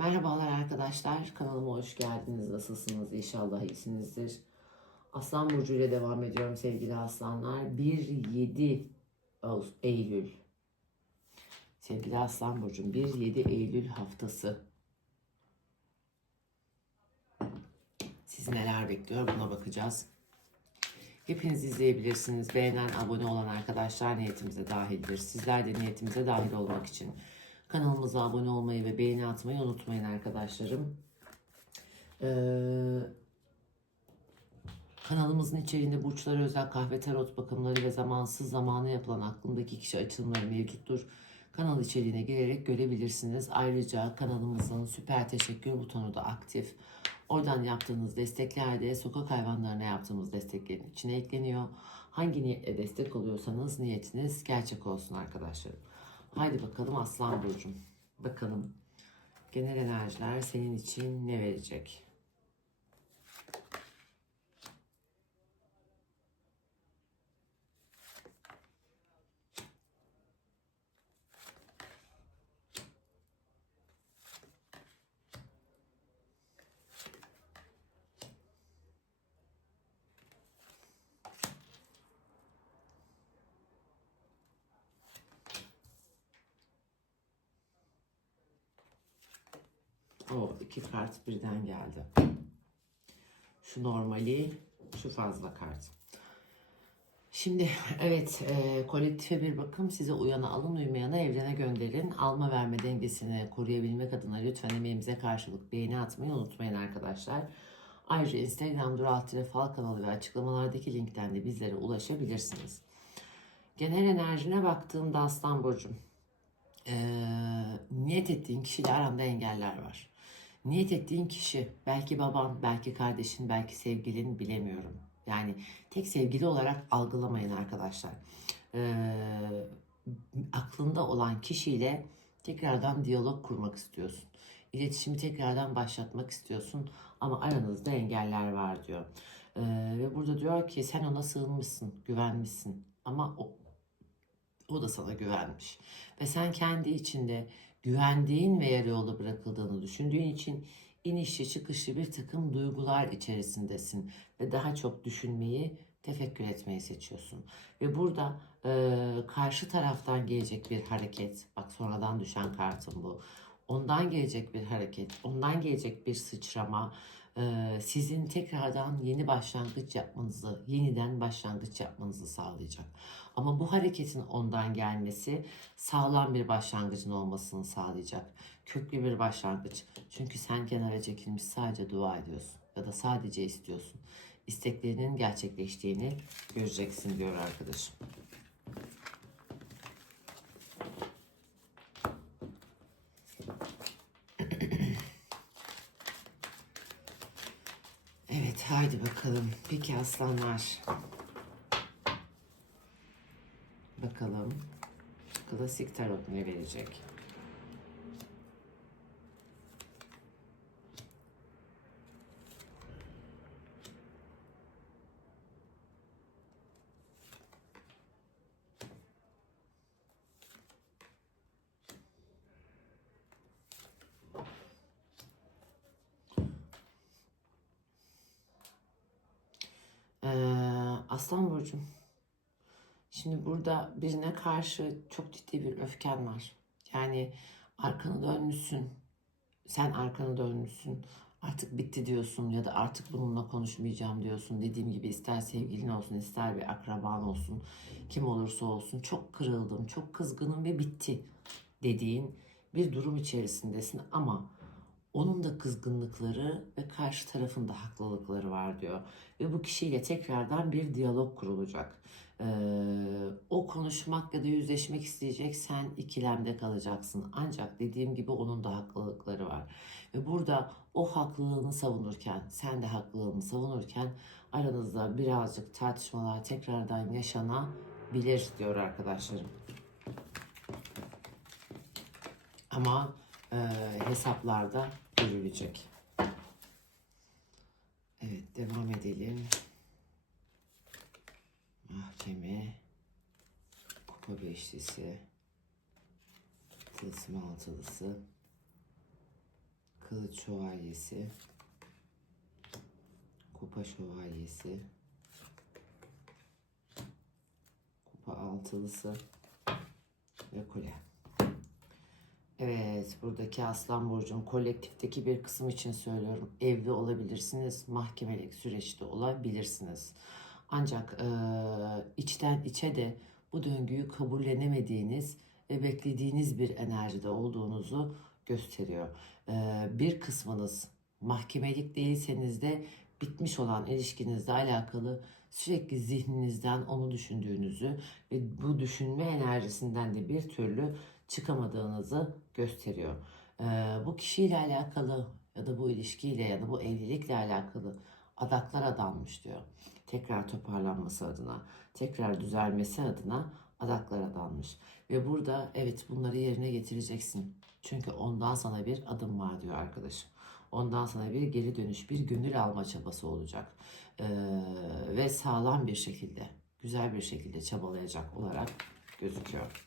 Merhabalar arkadaşlar. Kanalıma hoş geldiniz. Nasılsınız? İnşallah iyisinizdir. Aslan Burcu ile devam ediyorum sevgili aslanlar. 1-7 Ağustos- Eylül. Sevgili Aslan Burcu'm 1-7 Eylül haftası. Sizi neler bekliyor buna bakacağız. Hepiniz izleyebilirsiniz. Beğenen, abone olan arkadaşlar niyetimize dahildir. Sizler de niyetimize dahil olmak için kanalımıza abone olmayı ve beğeni atmayı unutmayın arkadaşlarım. Ee, kanalımızın içeriğinde burçlara özel kahve tarot bakımları ve zamansız zamanı yapılan aklındaki kişi açılımları mevcuttur. Kanal içeriğine girerek görebilirsiniz. Ayrıca kanalımızın süper teşekkür butonu da aktif. Oradan yaptığınız destekler de sokak hayvanlarına yaptığımız desteklerin içine ekleniyor. Hangi niyetle destek oluyorsanız niyetiniz gerçek olsun arkadaşlarım. Haydi bakalım Aslan Burcu'm. Bakalım genel enerjiler senin için ne verecek? O iki kart birden geldi. Şu normali, şu fazla kart. Şimdi evet e, kolektife bir bakım size uyana alın uymayana evrene gönderin. Alma verme dengesini koruyabilmek adına lütfen emeğimize karşılık beğeni atmayı unutmayın arkadaşlar. Ayrıca Instagram Dural Fal kanalı ve açıklamalardaki linkten de bizlere ulaşabilirsiniz. Genel enerjine baktığımda Aslan Burcu'm e, niyet ettiğin kişiyle aranda engeller var. Niyet ettiğin kişi belki baban, belki kardeşin, belki sevgilin bilemiyorum. Yani tek sevgili olarak algılamayın arkadaşlar. E, aklında olan kişiyle tekrardan diyalog kurmak istiyorsun. İletişimi tekrardan başlatmak istiyorsun ama aranızda engeller var diyor. E, ve burada diyor ki sen ona sığınmışsın, güvenmişsin ama o o da sana güvenmiş. Ve sen kendi içinde güvendiğin ve yarı yolda bırakıldığını düşündüğün için inişli çıkışlı bir takım duygular içerisindesin. Ve daha çok düşünmeyi, tefekkür etmeyi seçiyorsun. Ve burada e, karşı taraftan gelecek bir hareket, bak sonradan düşen kartım bu. Ondan gelecek bir hareket, ondan gelecek bir sıçrama, sizin tekrardan yeni başlangıç yapmanızı, yeniden başlangıç yapmanızı sağlayacak. Ama bu hareketin ondan gelmesi sağlam bir başlangıcın olmasını sağlayacak. Köklü bir başlangıç. Çünkü sen kenara çekilmiş sadece dua ediyorsun ya da sadece istiyorsun. İsteklerinin gerçekleştiğini göreceksin diyor arkadaşım. Bakalım. Peki aslanlar. Bakalım klasik tarot ne verecek? Aslan Burcu'm. Şimdi burada birine karşı çok ciddi bir öfken var. Yani arkanı dönmüşsün. Sen arkanı dönmüşsün. Artık bitti diyorsun ya da artık bununla konuşmayacağım diyorsun. Dediğim gibi ister sevgilin olsun ister bir akraban olsun. Kim olursa olsun çok kırıldım, çok kızgınım ve bitti dediğin bir durum içerisindesin ama onun da kızgınlıkları ve karşı tarafın da haklılıkları var diyor. Ve bu kişiyle tekrardan bir diyalog kurulacak. Ee, o konuşmak ya da yüzleşmek isteyecek sen ikilemde kalacaksın. Ancak dediğim gibi onun da haklılıkları var. Ve burada o haklılığını savunurken, sen de haklılığını savunurken aranızda birazcık tartışmalar tekrardan yaşanabilir diyor arkadaşlarım. Ama e, hesaplarda görülecek. Evet devam edelim. Mahkeme, kupa beşlisi, tılsım altılısı, Kılıç şövalyesi. Kupa şövalyesi. Kupa altılısı. Ve kule. Evet, buradaki Aslan Burcu'nun kolektifteki bir kısım için söylüyorum. Evli olabilirsiniz, mahkemelik süreçte olabilirsiniz. Ancak eee, içten içe de bu döngüyü kabullenemediğiniz ve beklediğiniz bir enerjide olduğunuzu gösteriyor. Eee, bir kısmınız mahkemelik değilseniz de bitmiş olan ilişkinizle alakalı sürekli zihninizden onu düşündüğünüzü ve bu düşünme enerjisinden de bir türlü çıkamadığınızı gösteriyor. Ee, bu kişiyle alakalı ya da bu ilişkiyle ya da bu evlilikle alakalı adaklar adanmış diyor. Tekrar toparlanması adına, tekrar düzelmesi adına adaklar adanmış. Ve burada evet bunları yerine getireceksin. Çünkü ondan sana bir adım var diyor arkadaşım. Ondan sana bir geri dönüş, bir gönül alma çabası olacak. Ee, ve sağlam bir şekilde, güzel bir şekilde çabalayacak olarak gözüküyor.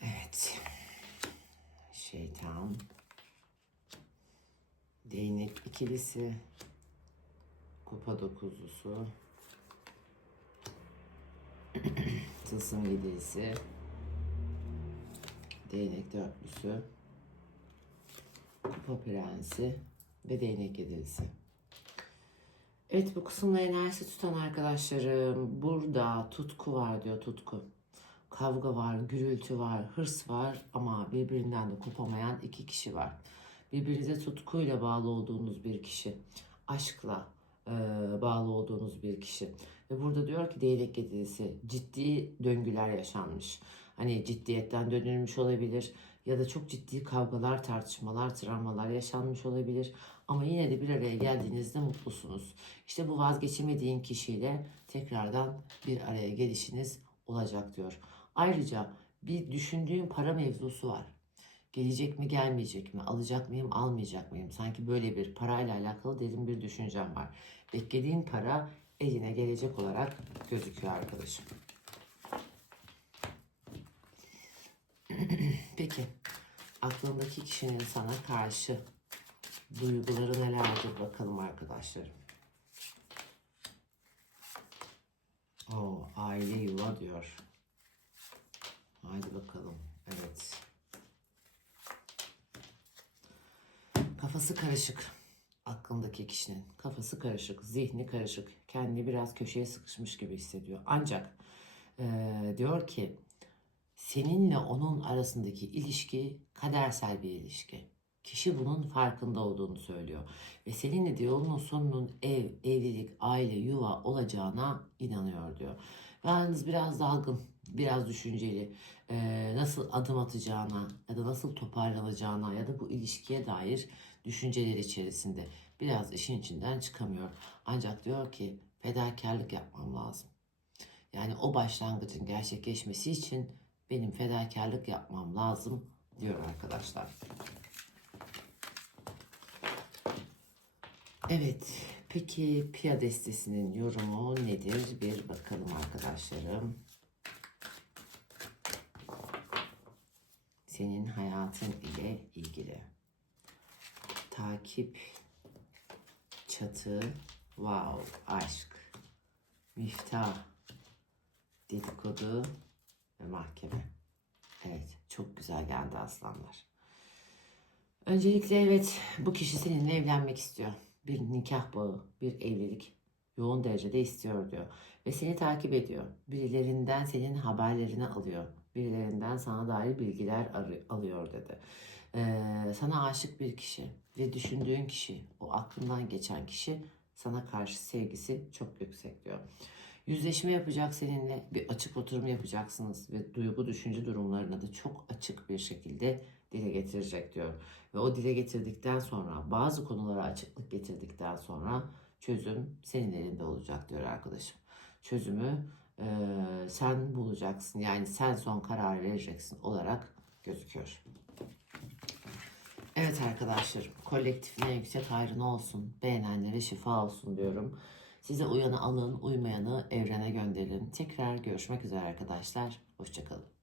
Evet. Şeytan. Değnek ikilisi. Kupa dokuzlusu. Tılsım yedilisi. Değnek dörtlüsü. Kupa prensi. Ve değnek yedilisi. Evet bu kısımda enerjisi tutan arkadaşlarım burada tutku var diyor tutku. Kavga var, gürültü var, hırs var ama birbirinden de kopamayan iki kişi var. Birbirinize tutkuyla bağlı olduğunuz bir kişi. Aşkla e, bağlı olduğunuz bir kişi. Ve burada diyor ki değnek gedisi ciddi döngüler yaşanmış. Hani ciddiyetten dönülmüş olabilir ya da çok ciddi kavgalar, tartışmalar, travmalar yaşanmış olabilir. Ama yine de bir araya geldiğinizde mutlusunuz. İşte bu vazgeçemediğin kişiyle tekrardan bir araya gelişiniz olacak diyor. Ayrıca bir düşündüğün para mevzusu var. Gelecek mi gelmeyecek mi? Alacak mıyım almayacak mıyım? Sanki böyle bir parayla alakalı derin bir düşüncem var. Beklediğin para eline gelecek olarak gözüküyor arkadaşım. Peki aklındaki kişinin sana karşı duyguları nelerdir bakalım arkadaşlarım. Oo, aile yuva diyor. Haydi bakalım. Evet. Kafası karışık. Aklındaki kişinin kafası karışık, zihni karışık. Kendini biraz köşeye sıkışmış gibi hissediyor. Ancak eee, diyor ki seninle onun arasındaki ilişki kadersel bir ilişki. Kişi bunun farkında olduğunu söylüyor. Ve seninle diyor onun sonunun ev, evlilik, aile, yuva olacağına inanıyor diyor. Yalnız biraz dalgın, biraz düşünceli. Ee, nasıl adım atacağına ya da nasıl toparlanacağına ya da bu ilişkiye dair düşünceler içerisinde. Biraz işin içinden çıkamıyor. Ancak diyor ki fedakarlık yapmam lazım. Yani o başlangıcın gerçekleşmesi için benim fedakarlık yapmam lazım diyor arkadaşlar. Evet, peki Pia destesinin yorumu nedir? Bir bakalım arkadaşlarım. Senin hayatın ile ilgili. Takip, çatı, wow, aşk, miftah, dedikodu ve mahkeme. Evet, çok güzel geldi aslanlar. Öncelikle evet bu kişi seninle evlenmek istiyor. Bir nikah bağı, bir evlilik yoğun derecede istiyor diyor. Ve seni takip ediyor. Birilerinden senin haberlerini alıyor. Birilerinden sana dair bilgiler alıyor dedi. Ee, sana aşık bir kişi ve düşündüğün kişi, o aklından geçen kişi sana karşı sevgisi çok yüksek diyor. Yüzleşme yapacak seninle, bir açık oturum yapacaksınız ve duygu düşünce durumlarına da çok açık bir şekilde dile getirecek diyor. Ve o dile getirdikten sonra bazı konulara açıklık getirdikten sonra çözüm senin elinde olacak diyor arkadaşım. Çözümü eee, sen bulacaksın yani sen son karar vereceksin olarak gözüküyor. Evet arkadaşlar kolektifine yüksek hayrına olsun beğenenlere şifa olsun diyorum. Size uyanı alın uymayanı evrene gönderin. Tekrar görüşmek üzere arkadaşlar. Hoşçakalın.